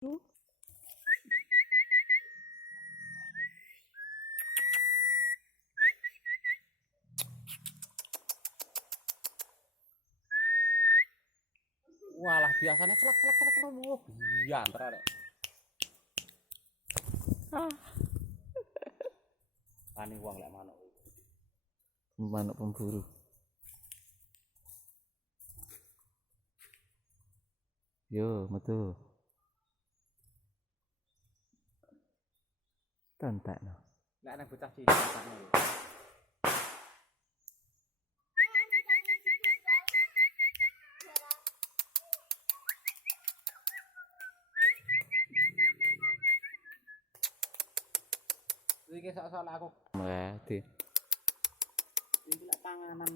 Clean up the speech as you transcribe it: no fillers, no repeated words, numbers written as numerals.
Walah biasanya celak iya antara deh. Tani uang lek manuk. Manuk pemburu. Yo, metu. Tentek no. Lek nang bocah cilik takno. Iki sok-sok aku. Mati. Iki lek panganan